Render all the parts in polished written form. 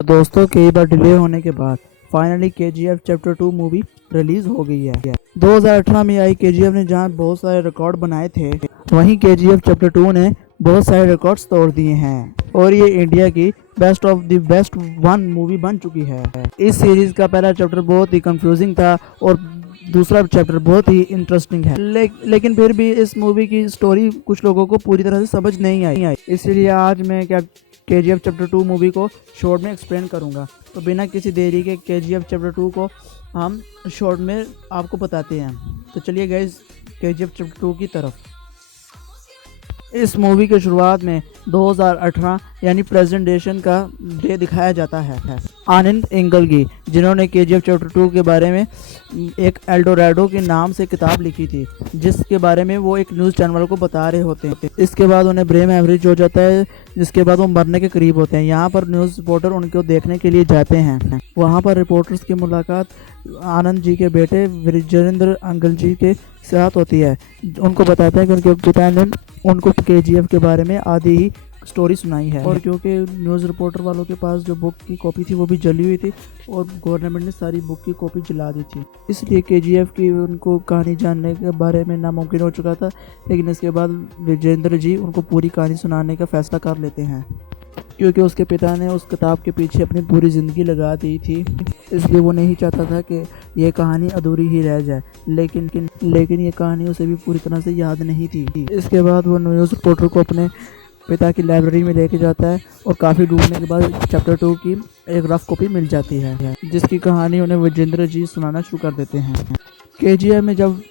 दोस्तों, कई बार डिले होने के बाद finally KGF chapter 2 movie release हो गई है। 2018 में आई KGF ने जहां बहुत सारे रिकॉर्ड बनाए थे, वहीं KGF चैप्टर 2 ने बहुत सारे रिकॉर्ड्स तोड़ दिए हैं और ये इंडिया की best of the best one movie बन चुकी है। इस सीरीज का पहला चैप्टर बहुत ही कंफ्यूजिंग था और दूसरा चैप्टर बहुत ही इंटरेस्टिंग है, लेकिन फिर भी इस मूवी की स्टोरी कुछ लोगों को पूरी तरह से समझ नहीं आई। इसलिए आज मैं KGF चैप्टर 2 मूवी को शॉर्ट में एक्सप्लेन करूंगा। तो बिना किसी देरी के KGF चैप्टर 2 को हम शॉर्ट में आपको बताते हैं। तो चलिए गाइस, KGF चैप्टर 2 की तरफ। इस मूवी के शुरुआत में 2018 यानी प्रेजेंटेशन का डे दिखाया जाता है। आनंद इंगलगी, जिन्होंने KGF चैप्टर 2 के बारे में एक एल्डोरेडो के नाम से किताब लिखी थी, जिसके बारे में वो एक न्यूज़ चैनल को बता रहे होते हैं। इसके बाद उन्हें ब्रेन हेमरेज हो जाता है, जिसके बाद वो मरने के करीब होते हैं। यहाँ पर न्यूज़ रिपोर्टर उनको देखने के लिए जाते हैं। वहाँ पर रिपोर्टर्स की मुलाकात आनंद जी के बेटे विजेंद्र अंगल जी के साथ होती है। उनको बताते हैं कि उनके पिता ने उनको KGF के बारे में आधी ही स्टोरी सुनाई है, और क्योंकि न्यूज़ रिपोर्टर वालों के पास जो बुक की कॉपी थी वो भी जली हुई थी और गवर्नमेंट ने सारी बुक की कॉपी जला दी थी, इसलिए KGF की उनको कहानी जानने के बारे में नामुमकिन हो चुका था। लेकिन इसके बाद विजेंद्र जी उनको पूरी कहानी सुनाने का फैसला कर लेते हैं, क्योंकि उसके पिता ने उस किताब के पीछे अपनी पूरी ज़िंदगी लगा दी थी, इसलिए वो नहीं चाहता था कि ये कहानी अधूरी ही रह जाए। लेकिन ये कहानी उसे भी पूरी तरह से याद नहीं थी। इसके बाद वो न्यूज़ रिपोर्टर को अपने पिता की लाइब्रेरी में लेके जाता है और काफ़ी ढूंढने के बाद चैप्टर 2 की एक रफ कॉपी मिल जाती है, जिसकी कहानी उन्हें विजेंद्र जी सुनाना शुरू कर देते हैं। KGF में जब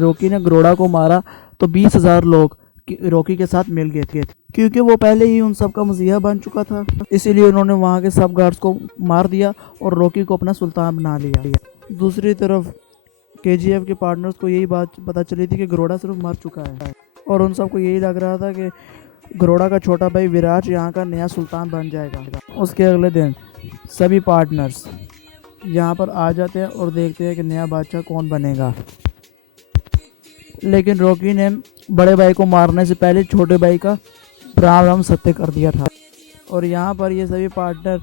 रॉकी ने गरोड़ा को मारा तो 20,000 लोग रॉकी के साथ मिल गए थे, क्योंकि वो पहले ही उन सब का मसीहा बन चुका था। इसीलिए उन्होंने वहाँ के सब गार्ड्स को मार दिया और रॉकी को अपना सुल्तान बना लिया। दूसरी तरफ KGF के पार्टनर्स को यही बात पता चली थी कि गरोड़ा सिर्फ मर चुका है, और उन सबको यही लग रहा था कि गरोड़ा का छोटा भाई विराज यहाँ का नया सुल्तान बन जाएगा। उसके अगले दिन सभी पार्टनर्स यहाँ पर आ जाते हैं और देखते हैं कि नया बादशाह कौन बनेगा। लेकिन रॉकी ने बड़े भाई को मारने से पहले छोटे भाई का प्राण सत्य कर दिया था, और यहाँ पर ये सभी पार्टनर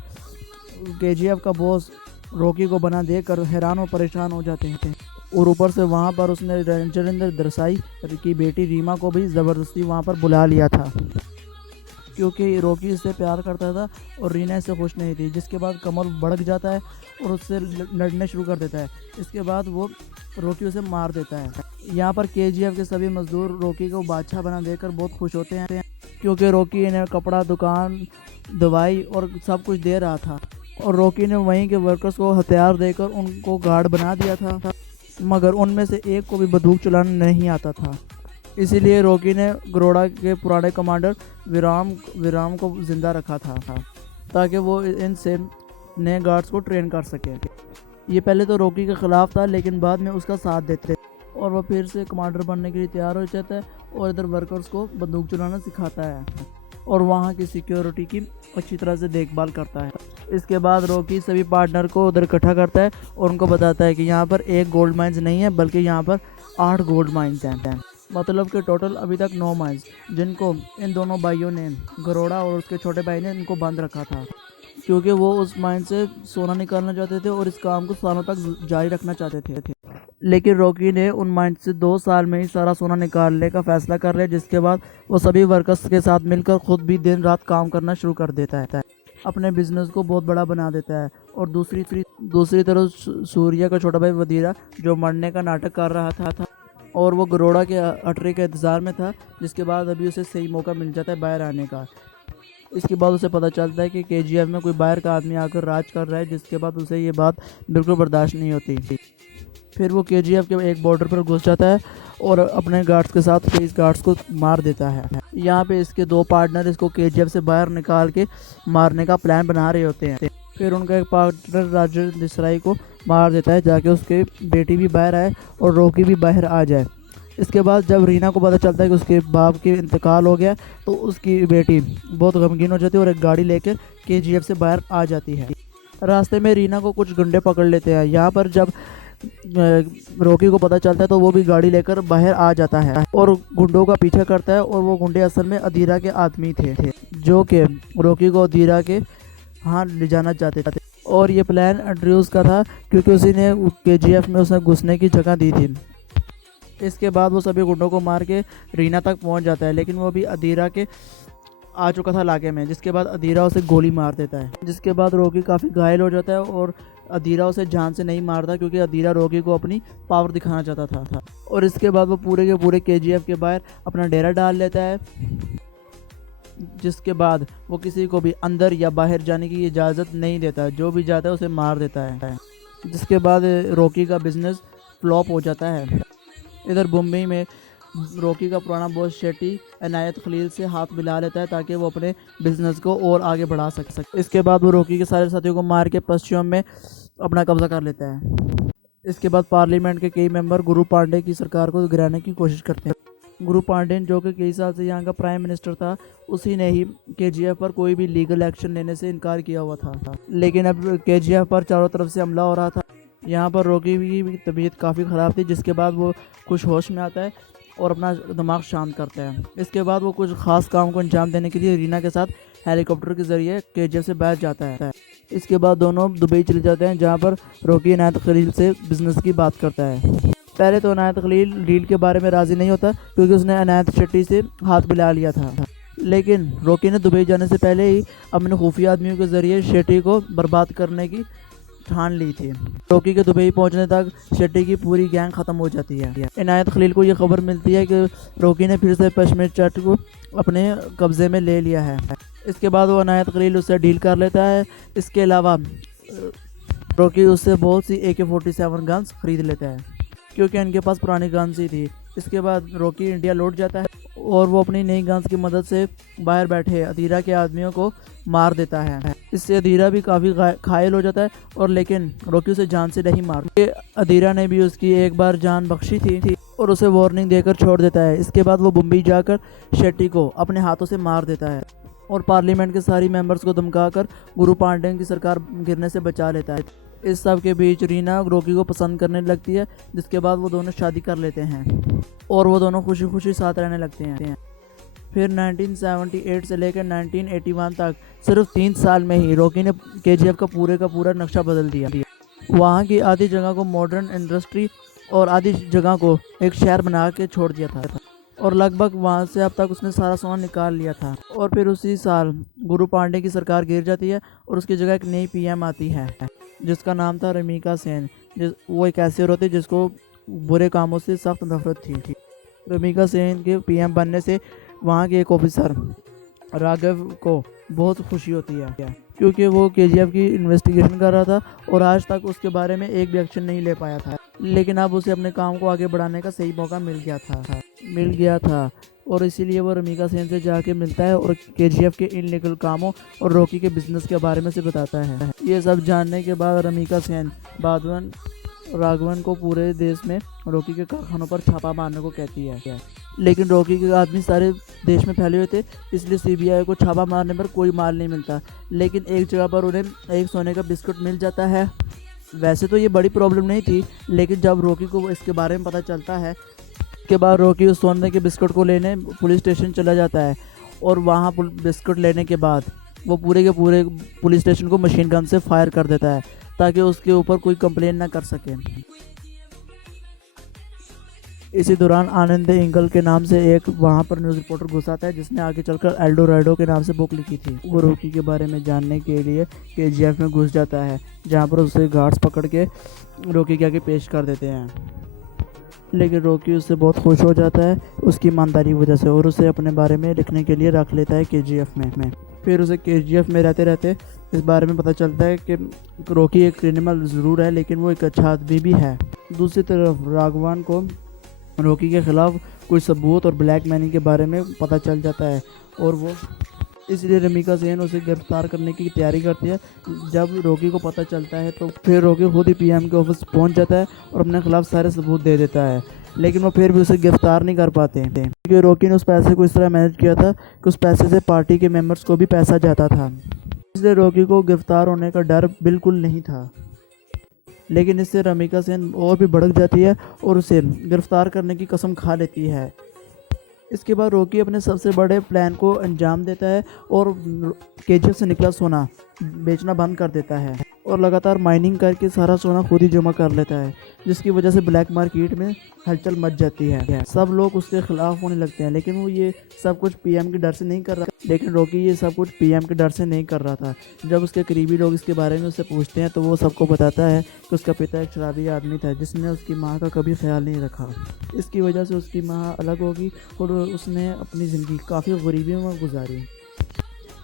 KGF का बॉस रॉकी को बना देकर हैरान और परेशान हो जाते हैं। और ऊपर से वहाँ पर उसने रंजरेंद्र देसाई की बेटी रीमा को भी ज़बरदस्ती वहाँ पर बुला लिया था, क्योंकि रॉकी इससे प्यार करता था और रीना इससे खुश नहीं थी। जिसके बाद कमल भड़क जाता है और उससे लड़ने शुरू कर देता है। इसके बाद वो रॉकी उसे मार देता है। यहाँ पर KGF के सभी मजदूर रॉकी को बादशाह बना देकर बहुत खुश होते हैं, क्योंकि रॉकी इन्हें कपड़ा, दुकान, दवाई और सब कुछ दे रहा था, और रॉकी ने वहीं के वर्कर्स को हथियार देकर उनको गार्ड बना दिया था, मगर उनमें से एक को भी बंदूक चलाना नहीं आता था। इसीलिए रॉकी ने गरोड़ा के पुराने कमांडर विराम को जिंदा रखा था, ताकि वो इनसे नए गार्ड्स को ट्रेन कर सके। ये पहले तो रॉकी के ख़िलाफ़ था, लेकिन बाद में उसका साथ देते और वह फिर से कमांडर बनने के लिए तैयार हो जाता है और इधर वर्कर्स को बंदूक चलाना सिखाता है और वहाँ की सिक्योरिटी की अच्छी तरह से देखभाल करता है। इसके बाद रॉकी सभी पार्टनर को उधर इकट्ठा करता है और उनको बताता है कि यहाँ पर एक गोल्ड माइंस नहीं है, बल्कि यहाँ पर 8 गोल्ड माइंस हैं। मतलब कि टोटल अभी तक 9 माइंस, जिनको इन दोनों भाइयों ने, गरोड़ा और उसके छोटे भाई ने, इनको बंद रखा था, क्योंकि वो उस माइन से सोना निकालना चाहते थे और इस काम को सालों तक जारी रखना चाहते थे। लेकिन रॉकी ने उन माइन से 2 साल में ही सारा सोना निकालने का फैसला कर लिया, जिसके बाद वो सभी वर्कर्स के साथ मिलकर खुद भी दिन रात काम करना शुरू कर देता है, अपने बिजनेस को बहुत बड़ा बना देता है। और दूसरी तरफ सूर्या का छोटा भाई वजीरा, जो मरने का नाटक कर रहा था और वो गरोड़ा के अटरी के इंतज़ार में था, जिसके बाद अभी उसे सही मौका मिल जाता है बाहर आने का। इसके बाद उसे पता चलता है कि KGF में कोई बाहर का आदमी आकर राज कर रहा है, जिसके बाद उसे ये बात बिल्कुल बर्दाश्त नहीं होती। फिर वो KGF के एक बॉर्डर पर घुस जाता है और अपने गार्ड्स के साथ इस गार्ड्स को मार देता है। यहाँ पे इसके 2 पार्टनर इसको KGF से बाहर निकाल के मारने का प्लान बना रहे होते हैं। फिर उनका एक पार्टनर राजेंद्र देसाई को मार देता है, जाके उसके बेटी भी बाहर आए और रॉकी भी बाहर आ जाए। इसके बाद जब रीना को पता चलता है कि उसके बाप के इंतकाल हो गया, तो उसकी बेटी बहुत गमगीन हो जाती है और एक गाड़ी लेकर KGF से बाहर आ जाती है। रास्ते में रीना को कुछ गुंडे पकड़ लेते हैं। यहाँ पर जब रॉकी को पता चलता है तो वो भी गाड़ी लेकर बाहर आ जाता है और गुंडों का पीछा करता है, और वो गुंडे असल में अधीरा के आदमी थे, जो कि रॉकी को अधीरा के वहाँ ले जाना चाहते थे। और ये प्लान एंड्रयूज का था क्योंकि उसी ने केजीएफ में उसने घुसने की जगह दी थी। इसके बाद वो सभी गुंडों को मार के रीना तक पहुंच जाता है, लेकिन वो भी अधीरा के आ चुका था इलाके में, जिसके बाद अधीरा उसे गोली मार देता है। जिसके बाद रॉकी काफ़ी घायल हो जाता है और अधीरा उसे जान से नहीं मारता क्योंकि अधीरा रॉकी को अपनी पावर दिखाना चाहता था। और इसके बाद वो पूरे के पूरे केजीएफ के बाहर अपना डेरा डाल लेता है, जिसके बाद वो किसी को भी अंदर या बाहर जाने की इजाज़त नहीं देता, जो भी जाता है उसे मार देता है। जिसके बाद रॉकी का बिजनेस फ्लॉप हो जाता है। इधर मुंबई में रॉकी का पुराना बॉस शेट्टी इनायत खलील से हाथ मिला लेता है ताकि वो अपने बिजनेस को और आगे बढ़ा सके। इसके बाद वो रॉकी के सारे साथियों को मार के पश्चिम में अपना कब्जा कर लेता है। इसके बाद पार्लियामेंट के कई मेंबर गुरु पांडे की सरकार को गिराने की कोशिश करते हैं। गुरु पांडे जो कि कई साल से यहाँ का प्राइम मिनिस्टर था, उसी ने ही केजीएफ पर कोई भी लीगल एक्शन लेने से इनकार किया हुआ था। लेकिन अब केजीएफ पर चारों तरफ से हमला हो रहा था। यहाँ पर रॉकी की तबीयत काफ़ी ख़राब थी, जिसके बाद वो कुछ होश में आता है और अपना दिमाग शांत करता है। इसके बाद वो कुछ ख़ास काम को अंजाम देने के लिए रीना के साथ हेलीकॉप्टर के ज़रिए केजीएफ से बाहर जाता है। इसके बाद दोनों दुबई चले जाते हैं, जहाँ पर रॉकी इनायत खलील से बिजनेस की बात करता है। पहले तो इनायत खलील डील के बारे में राज़ी नहीं होता क्योंकि उसने इनायत शेट्टी से हाथ मिला लिया था, लेकिन रॉकी ने दुबई जाने से पहले ही अपने खुफिया आदमियों के ज़रिए शेट्टी को बर्बाद करने की ठान ली थी। रॉकी के दुबई पहुंचने तक शेट्टी की पूरी गैंग ख़त्म हो जाती है। इनायत खलील को ये खबर मिलती है कि रॉकी ने फिर से पश्चिमी तट को अपने कब्ज़े में ले लिया है। इसके बाद वो इनायत खलील उससे डील कर लेता है। इसके अलावा रॉकी उससे बहुत सी AK-47 गन्स खरीद लेता है क्योंकि इनके पास पुरानी गन्स ही थी। इसके बाद रॉकी इंडिया लौट जाता है और वो अपनी नई गन्स की मदद से बाहर बैठे अधीरा के आदमियों को मार देता है। इससे अधीरा भी काफ़ी घायल हो जाता है और लेकिन रॉकी उसे जान से नहीं मारता। अधीरा ने भी उसकी एक बार जान बख्शी थी और उसे वार्निंग देकर छोड़ देता है। इसके बाद वो मुंबई जाकर शेट्टी को अपने हाथों से मार देता है और पार्लियामेंट के सारी मेंबर्स को धमकाकर गुरु पांडे की सरकार गिरने से बचा लेता है। इस सब के बीच रीना रॉकी को पसंद करने लगती है, जिसके बाद वो दोनों शादी कर लेते हैं और वो दोनों खुशी खुशी साथ रहने लगते हैं। फिर 1978 से लेकर 1981 तक सिर्फ 3 साल में ही रॉकी ने केजीएफ का पूरा नक्शा बदल दिया। वहाँ की आधी जगह को मॉडर्न इंडस्ट्री और आधी जगह को एक शहर बना के छोड़ दिया था और लगभग वहाँ से अब तक उसने सारा सामान निकाल लिया था। और फिर उसी साल गुरु पांडे की सरकार गिर जाती है और उसकी जगह एक नई PM आती है जिसका नाम था रमीका सेन। वो एक ऐसी औरत थी जिसको बुरे कामों से सख्त नफरत थी। रमीका सेन के PM बनने से वहाँ के एक ऑफिसर राघव को बहुत खुशी होती है क्योंकि वो केजीएफ की इन्वेस्टिगेशन कर रहा था और आज तक उसके बारे में एक भी एक्शन नहीं ले पाया था, लेकिन अब उसे अपने काम को आगे बढ़ाने का सही मौका मिल गया था और इसीलिए वो रमीका सेन से जाके मिलता है और केजीएफ के इनलीगल कामों और रॉकी के बिजनेस के बारे में से बताता है। ये सब जानने के बाद रमीका सेन राघवन को पूरे देश में रॉकी के कारखानों पर छापा मारने को कहती है, लेकिन रॉकी के आदमी सारे देश में फैले हुए थे, इसलिए CBI को छापा मारने पर कोई माल नहीं मिलता। लेकिन एक जगह पर उन्हें एक सोने का बिस्कुट मिल जाता है। वैसे तो ये बड़ी प्रॉब्लम नहीं थी, लेकिन जब रॉकी को इसके बारे में पता चलता है के बाद रॉकी उस सोने के बिस्कुट को लेने पुलिस स्टेशन चला जाता है और वहाँ बिस्कुट लेने के बाद वो पूरे के पूरे पुलिस स्टेशन को मशीन गन से फायर कर देता है ताकि उसके ऊपर कोई कंप्लेन ना कर सके। इसी दौरान आनंद इंगल के नाम से एक वहाँ पर न्यूज़ रिपोर्टर घुस आता है जिसने आगे चलकर एल्डोरेडो के नाम से बुक लिखी थी। वो रॉकी के बारे में जानने के लिए केजीएफ में घुस जाता है, जहाँ पर उसे गार्ड्स पकड़ के रॉकी के आगे पेश कर देते हैं, लेकिन रॉकी उससे बहुत खुश हो जाता है उसकी ईमानदारी की वजह से और उसे अपने बारे में लिखने के लिए रख लेता है केजीएफ में। फिर उसे केजीएफ में रहते रहते इस बारे में पता चलता है कि रॉकी एक क्रिमिनल ज़रूर है, लेकिन वो एक अच्छा आदमी भी है। दूसरी तरफ राघवन को रॉकी के ख़िलाफ़ कुछ सबूत और ब्लैक मनी के बारे में पता चल जाता है और वो इसलिए रमीका सेन उसे गिरफ्तार करने की तैयारी करती है। जब रॉकी को पता चलता है तो फिर रॉकी खुद ही PM के ऑफिस पहुंच जाता है और अपने खिलाफ सारे सबूत दे देता है, लेकिन वो फिर भी उसे गिरफ्तार नहीं कर पाते क्योंकि रॉकी ने उस पैसे को इस तरह मैनेज किया था कि उस पैसे से पार्टी के मेंबर्स को भी पैसा जाता था, इसलिए रॉकी को गिरफ्तार होने का डर बिल्कुल नहीं था। लेकिन इससे रमीका सेन और भी भड़क जाती है और उसे गिरफ्तार करने की कसम खा लेती है। इसके बाद रॉकी अपने सबसे बड़े प्लान को अंजाम देता है और केजीएफ से निकला सोना बेचना बंद कर देता है और लगातार माइनिंग करके सारा सोना खुद ही जमा कर लेता है, जिसकी वजह से ब्लैक मार्केट में हलचल मच जाती है। सब लोग उसके खिलाफ होने लगते हैं, लेकिन वो ये सब कुछ पीएम के डर से नहीं कर रहा। लेकिन रॉकी ये सब कुछ पीएम के डर से नहीं कर रहा था। जब उसके करीबी लोग इसके बारे में उससे पूछते हैं तो वो सबको बताता है कि उसका पिता एक शराबी आदमी था जिसने उसकी माँ का कभी ख्याल नहीं रखा। इसकी वजह से उसकी माँ अलग होगी और उसने अपनी ज़िंदगी काफ़ी गरीबी में गुजारी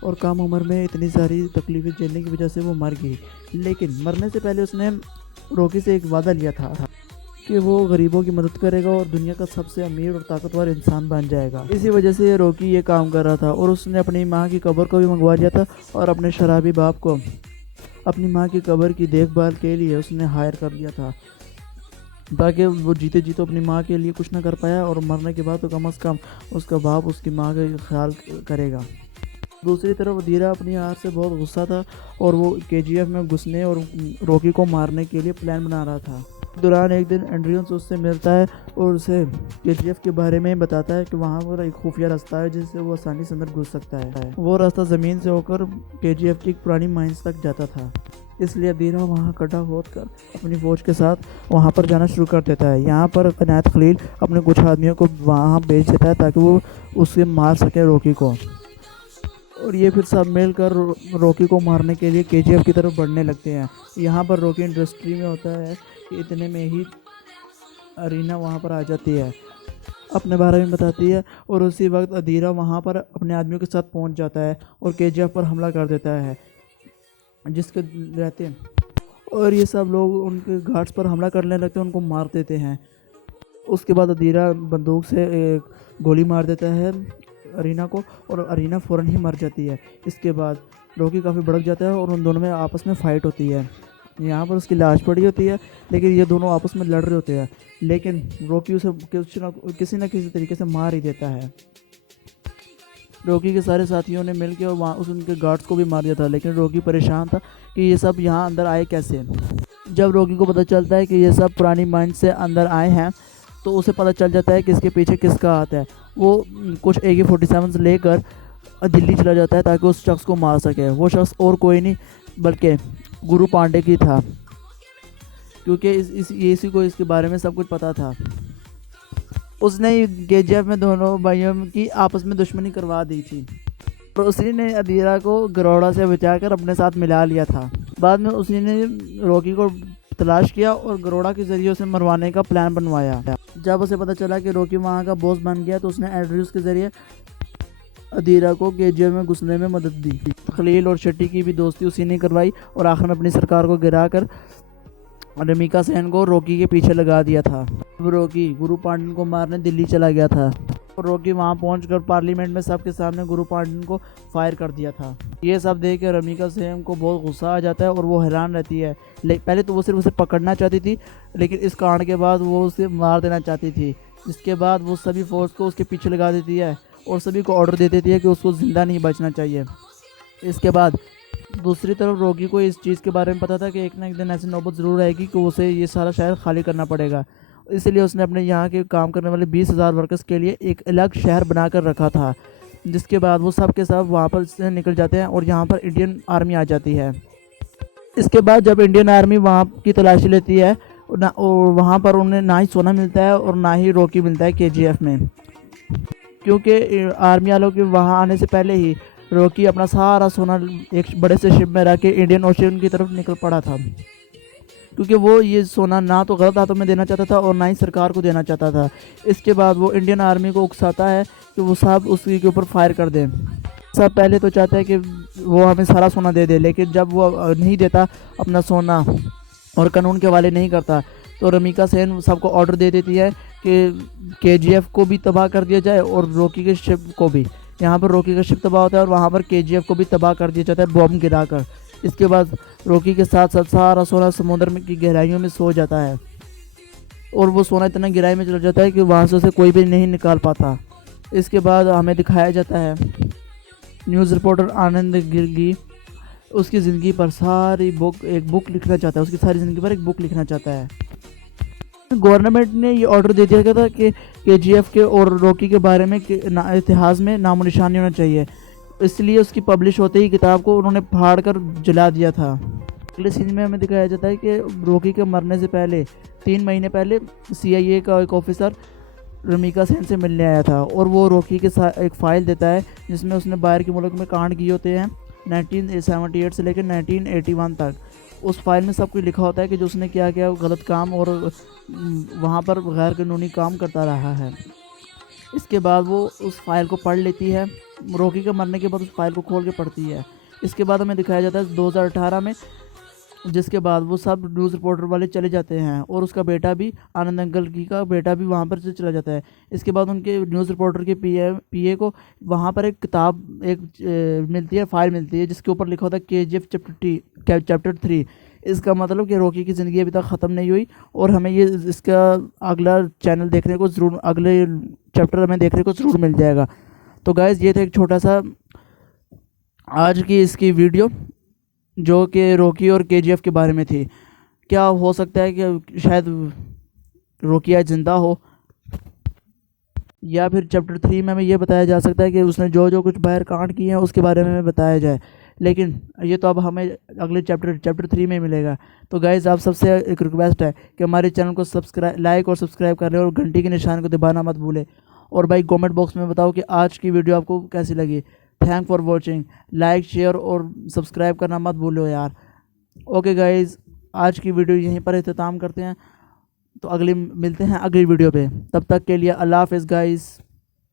और कम उम्र में इतनी सारी तकलीफ़ें झेलने की वजह से वो मर गई। लेकिन मरने से पहले उसने रॉकी से एक वादा लिया था कि वो गरीबों की मदद करेगा और दुनिया का सबसे अमीर और ताकतवर इंसान बन जाएगा। इसी वजह से रॉकी ये काम कर रहा था और उसने अपनी माँ की कब्र को भी मंगवा दिया था और अपने शराबी बाप को अपनी माँ की कब्र की देखभाल के लिए उसने हायर कर लिया था, ताकि वो जीते जीते अपनी माँ के लिए कुछ ना कर पाया और मरने के बाद तो कम से कम उसका बाप उसकी माँ का ख्याल करेगा। दूसरी तरफ अदीरा अपनी हार से बहुत गुस्सा था और वो केजीएफ में घुसने और रॉकी को मारने के लिए प्लान बना रहा था। दौरान एक दिन एंड्रियंस उससे मिलता है और उसे केजीएफ के बारे में बताता है कि वहाँ पर एक खुफिया रास्ता है जिससे वो आसानी से अंदर घुस सकता है। वो रास्ता ज़मीन से होकर केजीएफ की पुरानी माइंस तक जाता था, इसलिए अदीरा वहाँ खड्डा खोद कर अपनी फ़ौज के साथ वहाँ पर जाना शुरू कर देता है। यहाँ पर इनायत खलील अपने कुछ आदमियों को वहाँ भेज देता है ताकि वो उसे मार सके रॉकी को, और ये फिर सब मिलकर रॉकी को मारने के लिए केजीएफ की तरफ बढ़ने लगते हैं। यहाँ पर रॉकी इंडस्ट्री में होता है कि इतने में ही अरीना वहाँ पर आ जाती है, अपने बारे में बताती है और उसी वक्त अदीरा वहाँ पर अपने आदमियों के साथ पहुँच जाता है और केजीएफ पर हमला कर देता है जिसके रहते हैं, और ये सब लोग उनके घाट्स पर हमला करने लगते हैं, उनको मार देते हैं। उसके बाद अदीरा बंदूक से एक गोली मार देता है अरीना को और अरीना फ़ौरन ही मर जाती है। इसके बाद रॉकी काफ़ी भड़क जाता है और उन दोनों में आपस में फ़ाइट होती है। यहाँ पर उसकी लाश पड़ी होती है, लेकिन ये दोनों आपस में लड़ रहे होते हैं, लेकिन रॉकी उसे किसी न किसी तरीके से मार ही देता है। रॉकी के सारे साथियों ने मिलकर और वहाँ उनके गार्ड्स को भी मार दिया था, लेकिन रॉकी परेशान था कि ये सब यहाँ अंदर आए कैसे। जब रॉकी को पता चलता है कि ये सब पुरानी माइंड से अंदर आए हैं तो उसे पता चल जाता है कि इसके पीछे किसका हाथ है। वो कुछ AK-47 लेकर दिल्ली चला जाता है ताकि उस शख्स को मार सके। वो शख्स और कोई नहीं बल्कि गुरु पांडे की था, क्योंकि इसी को इसके बारे में सब कुछ पता था। उसने केजीएफ में दोनों भाइयों की आपस में दुश्मनी करवा दी थी और उसी ने अदीरा को गरोड़ा से बचाकर अपने साथ मिला लिया था। बाद में उसी ने रॉकी को तलाश किया और गरोड़ा के ज़रिए उसे मरवाने का प्लान बनवाया। जब उसे पता चला कि रॉकी वहाँ का बॉस बन गया तो उसने एंड्रयूस के ज़रिए अदीरा को केजीएफ में घुसने में मदद दी। खलील और शेट्टी की भी दोस्ती उसी ने करवाई और आखिर में अपनी सरकार को गिराकर रमीका सेन को रॉकी के पीछे लगा दिया था। रॉकी गुरु पांडन को मारने दिल्ली चला गया था और रॉकी वहां पहुंचकर पार्लियामेंट में सबके सामने गुरु पांडन को फायर कर दिया था। ये सब देख के रमीका सेन को बहुत गुस्सा आ जाता है और वो हैरान रहती है। पहले तो वो सिर्फ उसे पकड़ना चाहती थी, लेकिन इस कांड के बाद वो उसे मार देना चाहती थी। जिसके बाद वो सभी फोर्स को उसके पीछे लगा देती है और सभी को ऑर्डर दे देती है कि उसको ज़िंदा नहीं बचना चाहिए। इसके बाद दूसरी तरफ रॉकी को इस चीज़ के बारे में पता था कि एक ना एक दिन ऐसी नौबत ज़रूर आएगी कि उसे ये सारा शहर खाली करना पड़ेगा। इसलिए उसने अपने यहाँ के काम करने वाले 20,000 वर्कर्स के लिए एक अलग शहर बनाकर रखा था। जिसके बाद वो सब के सब वहाँ पर से निकल जाते हैं और यहाँ पर इंडियन आर्मी आ जाती है। इसके बाद जब इंडियन आर्मी वहाँ की तलाशी लेती है और वहाँ पर उन्हें ना ही सोना मिलता है और ना ही रॉकी मिलता है केजीएफ में, क्योंकि आर्मी वालों के वहाँ आने से पहले ही रॉकी अपना सारा सोना एक बड़े से शिप में रख के इंडियन ओशियन की तरफ निकल पड़ा था, क्योंकि वो ये सोना ना तो गलत हाथों में देना चाहता था और ना ही सरकार को देना चाहता था। इसके बाद वो इंडियन आर्मी को उकसाता है कि वो सब उसके ऊपर फायर कर दें। सब पहले तो चाहता है कि वो हमें सारा सोना दे दे, लेकिन जब वो नहीं देता अपना सोना और कानून के हवाले नहीं करता तो रमीका सेन सबको ऑर्डर दे देती है कि केजीएफ को भी तबाह कर दिया जाए और रॉकी के शिप को भी। यहाँ पर रॉकी का शिप तबाह होता है और वहाँ पर केजीएफ को भी तबाह कर दिया जाता है बॉम्ब गिराकर। इसके बाद रॉकी के साथ साथ सारा सोना समुद्र में की गहराइयों में सो जाता है और वो सोना इतना गहराई में चला जाता है कि वहाँ से उसे कोई भी नहीं निकाल पाता। इसके बाद हमें दिखाया जाता है न्यूज़ रिपोर्टर आनंद गिरगी उसकी ज़िंदगी पर एक बुक लिखना चाहता है, उसकी सारी ज़िंदगी पर एक बुक लिखना चाहता है। गवर्नमेंट ने ये ऑर्डर दे दिया गया था कि केजीएफ के और रॉकी के बारे में इतिहास में नामो निशान नहीं होना चाहिए, इसलिए उसकी पब्लिश होते ही किताब को उन्होंने फाड़ कर जला दिया था। अगले सीन में हमें दिखाया जाता है कि रॉकी के मरने से पहले 3 महीने पहले CIA का एक ऑफिसर रमीका सेन से मिलने आया था और वो रॉकी के साथ एक फ़ाइल देता है जिसमें उसने बाहर के मुल्क में कांड किए होते हैं 1978 से लेकर 1981 तक। उस फाइल में सब कुछ लिखा होता है कि जो उसने क्या क्या गलत काम और वहाँ पर गैर कानूनी काम करता रहा है। इसके बाद वो उस फाइल को पढ़ लेती है, रॉकी के मरने के बाद उस फाइल को खोल के पढ़ती है। इसके बाद हमें दिखाया जाता है 2018 में, जिसके बाद वो सब न्यूज़ रिपोर्टर वाले चले जाते हैं और उसका बेटा भी, आनंद अंकल की का बेटा भी वहाँ पर से चला जाता है। इसके बाद उनके न्यूज़ रिपोर्टर के पीए को वहाँ पर एक किताब मिलती है, फाइल मिलती है जिसके ऊपर लिखा होता है KGF चैप्टर 3। इसका मतलब कि रॉकी की ज़िंदगी अभी तक ख़त्म नहीं हुई और हमें ये इसका अगला चैनल देखने को ज़रूर, अगले चैप्टर हमें देखने को ज़रूर मिल जाएगा। तो गाइज़ ये था एक छोटा सा आज की इसकी वीडियो जो कि रॉकी और KGF के बारे में थी। क्या हो सकता है कि शायद रॉकी आज ज़िंदा हो, या फिर चैप्टर 3 में हमें ये बताया जा सकता है कि उसने जो जो कुछ बाहर कांड किए हैं उसके बारे में हमें बताया जाए, लेकिन ये तो अब हमें अगले चैप्टर 3 में मिलेगा। तो गाइज़ आप सबसे एक रिक्वेस्ट है कि हमारे चैनल को लाइक और सब्सक्राइब कर लें और घंटी के निशान को दबाना मत भूलें। और भाई कमेंट बॉक्स में बताओ कि आज की वीडियो आपको कैसी लगी। Thank for watching, like share और सब्सक्राइब करना मत भूलो यार। ओके गाइज़, आज की वीडियो यहीं पर इख्तिताम करते हैं, तो अगली मिलते हैं अगली वीडियो पे। तब तक के लिए अल्लाह हाफ़िज़ गाइज़।